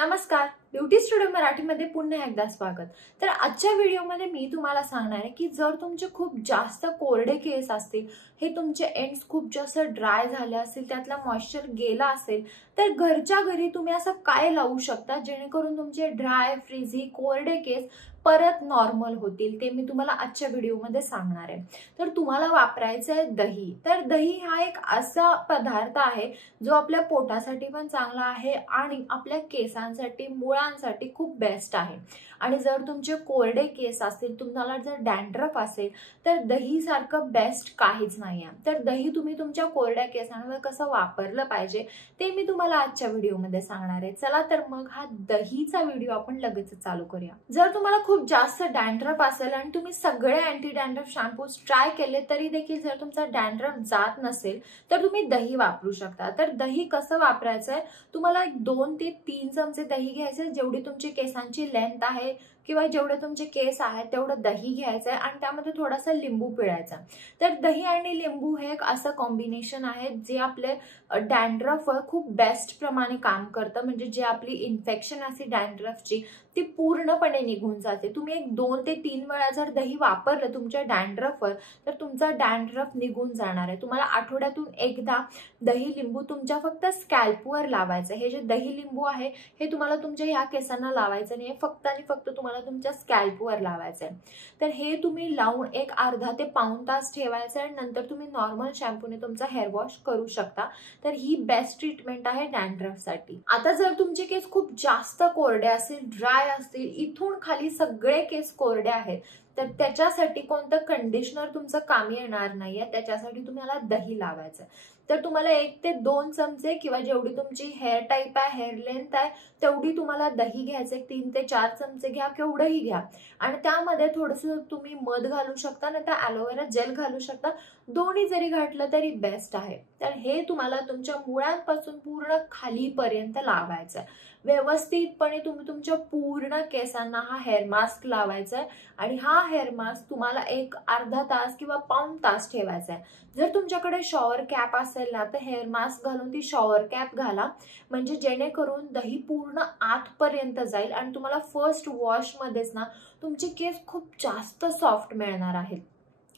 नमस्कार, beauty studio मराठीमध्ये पुन्हा एकदा स्वागत। तर आजच्या व्हिडिओमध्ये मी तुम्हाला सांगणार आहे की जर तुमचे खूप जास्त कोरडे केस असतील, हे तुमचे एंड्स खूप जास्त ड्राय झाले असतील, त्यातला मॉइश्चर गेला असेल, तर घरच्या घरी तुम्ही असं काय लावू शकता जेणेकरून तुमचे ड्राय, फ्रीझी, कोरडे केस परत नॉर्मल होतील, ते मी तुम्हाला आजच्या व्हिडिओमध्ये सांगणार आहे। तर तुम्हाला वापरायचं आहे दही। तर दही हा एक असा पदार्थ आहे जो आपल्या पोटासाठी पण चांगला आहे आणि आपल्या केसांसाठी, मुळांसाठी खूप बेस्ट आहे। आणि जर तुमचे कोरडे केस असतील, तुम्हाला जर डॅन्ड्रफ असेल, तर दही सारखं बेस्ट काहीच नाही आहे। तर दही तुम्ही तुमच्या कोरड्या केसांवर कसं वापरलं पाहिजे ते मी तुम्हाला आजच्या व्हिडिओमध्ये सांगणार आहे। चला तर मग हा दहीचा व्हिडिओ आपण लगेच चालू करूया। जर तुम्हाला खूप जास्त डॅन्ड्रफ असेल आणि तुम्ही सगळे अँटी डॅन्ड्रफ शॅम्पूज ट्राय केले तरी देखील जर तुमचा डॅन्ड्रफ जात नसेल, तर तुम्ही दही वापरू शकता। तर दही कसं वापरायचं आहे, तुम्हाला 2 ते 3 चमचे दही घ्यायचे, जेवढी तुमची केसांची लेंथ आहे किंवा जेवढे तुमचे केस आहेत तेवढं दही घ्यायचं आहे आणि त्यामध्ये थोडासा लिंबू पिळायचा। तर दही आणि लिंबू हे एक असं कॉम्बिनेशन आहे जे आपले डॅन्ड्रफवर खूप बेस्ट प्रमाणे काम करतं, म्हणजे जे आपली इन्फेक्शन असते डॅन्ड्रफची ती पूर्णपणे निघून जाते। तुम्ही एक 2 ते 3 वेळा जर दही वापरलं तुमच्या डॅन्ड्रफवर, तर तुमचा डॅन्ड्रफ निघून जाणार आहे। तुम्हाला आठवड्यातून एकदा दही लिंबू तुमच्या फक्त स्कॅल्पवर लावायचं। हे जे दही लिंबू आहे हे तुम्हाला तुमच्या या केसांना लावायचं नाही, फक्त आणि फक्त तुम्हाला तुमच्या स्कॅल्पवर लावायचं आहे। तर हे तुम्ही लावून एक अर्धा ते पाऊण तास ठेवायचं आणि नंतर तुम्ही नॉर्मल शॅम्पूने तुमचा हेअर वॉश करू शकता। तर ही बेस्ट ट्रीटमेंट आहे डॅन्ड्रफसाठी। आता जर तुमचे केस खूप जास्त कोरडे असतील, ड्राय असतील, इथून खाली सगळे केस कोरडे आहेत, तर त्याच्यासाठी कोणतं कंडिशनर तुमचं कामी येणार नाहीये, त्याच्यासाठी तुम्हाला दही लावायचं आहे। तर तुम्हाला 1 ते 2 चमचे किंवा जेवढी तुमची हेअर टाईप आहे, हेअर लेंथ आहे, तेवढी तुम्हाला दही घ्यायचं। 3 ते 4 चमचे घ्या, केवढंही घ्या, आणि त्यामध्ये थोडंसं तुम्ही मध घालू शकता, नाही तर ॲलोवेरा जेल घालू शकता। दोन्ही जरी घातलं तरी बेस्ट आहे। तर हे तुम्हाला तुमच्या मुळांपासून पूर्ण खालीपर्यंत लावायचं आहे। व्यवस्थितपणे तुम्ही तुमच्या पूर्ण केसांना हा हेअर मास्क लावायचा आहे आणि हा हेअर मास्क तुम्हाला एक अर्धा तास किंवा पाऊण तास ठेवायचा आहे। जर तुमच्याकडे शॉवर कॅप असेल ना, तर हेअर मास्क घालून ती शॉवर कॅप घाला, म्हणजे जेणेकरून दही पूर्ण आतपर्यंत जाईल आणि तुम्हाला फर्स्ट वॉश मध्येच ना तुमचे केस खूप जास्त सॉफ्ट मिळणार आहेत।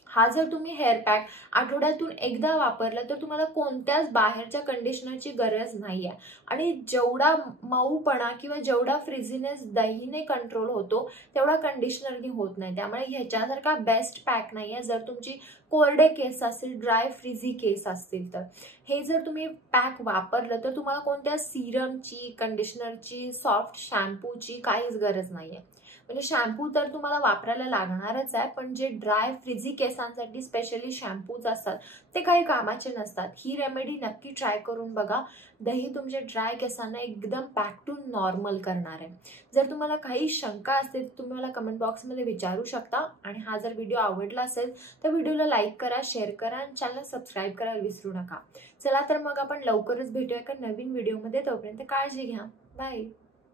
हा जर तुम्ही हेअर पॅक आठवड्यातून एकदा वापरला तर तुम्हाला कोणत्याच बाहेरच्या कंडिशनरची गरज नाहीये आणि जेवढा मऊपणा किंवा जेवढा फ्रिझीनेस दहीने कंट्रोल होतो तेवढा कंडिशनरने होत नाही। त्यामुळे ह्याच्यासारखा बेस्ट पॅक नाहीये जर तुमची कोरडे केस असतील, ड्राय फ्रिझी केस असतील तर। हे जर तुम्ही पॅक वापरलं तर तुम्हाला कोणत्या सिरमची, कंडिशनरची, सॉफ्ट शॅम्पूची काहीच गरज नाहीये। म्हणजे शॅम्पू तर तुम्हाला वापरायला लागणारच आहे, पण जे ड्राय फ्रिझी केसांसाठी स्पेशली शॅम्पूज असतात ते काही कामाचे नसतात। ही रेमेडी नक्की ट्राय करून बघा। दही तुमच्या ड्राय केसांना एकदम बॅक टू नॉर्मल करणार आहे। जर तुम्हाला काही शंका असतील तर तुम्ही मला कमेंट बॉक्समध्ये विचारू शकता। आणि हा जर व्हिडिओ आवडला असेल तर व्हिडिओला लाईक करा, शेअर करा आणि चॅनल सबस्क्राईब करायला विसरू नका। चला तर मग आपण लवकरच भेटूया एका नवीन व्हिडिओमध्ये। तोपर्यंत काळजी घ्या, बाय।